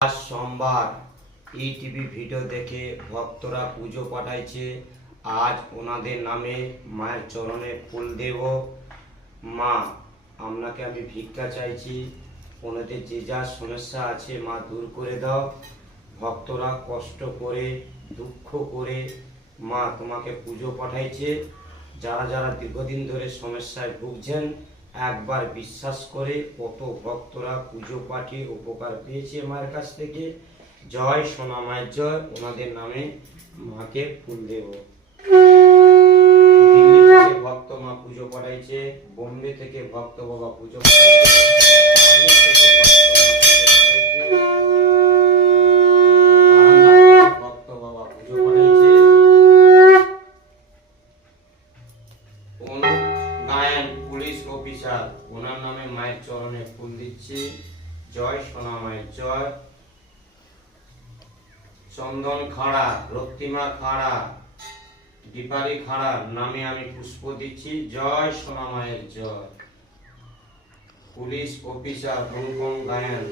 আজ সোমবার এই টিভি ভিডিও দেখে ভক্তরা পুজো পাঠাইছে। আজ ওনাদের নামে মায়ের চরণে ফুল দেব মা, আপনাকে আমি ভিক্ষা চাইছি। ওনাদের যে যা সমস্যা আছে মা দূর করে দাও। ভক্তরা কষ্ট করে, দুঃখ করে মা তোমাকে পুজো পাঠাইছে। যারা যারা দীর্ঘদিন ধরে সমস্যায় ভুগছেন একবার বিশ্বাস করে কত ভক্তরা পুজো পাঠে উপকার পেয়েছে মায়ের কাছ থেকে। জয় সোনা মায়ের জয়, ওনাদের নামে মাকে ফুল দেব। দিল্লি থেকে ভক্ত মা পুজো পাঠাইছে, বোম্বে থেকে ভক্ত বাবা পুজো পাঠাইছে নামে মায়ের চরণে ফুল দিচ্ছি। জয় সোনা মায়ের জয়। চন্দন খাড়া, রক্তিমা খাড়া, দীপালি খাড়ার নামে আমি পুষ্প দিচ্ছি। জয় সোনা মায়ের জয়। পুলিশ অফিসার হংকং গায়ন।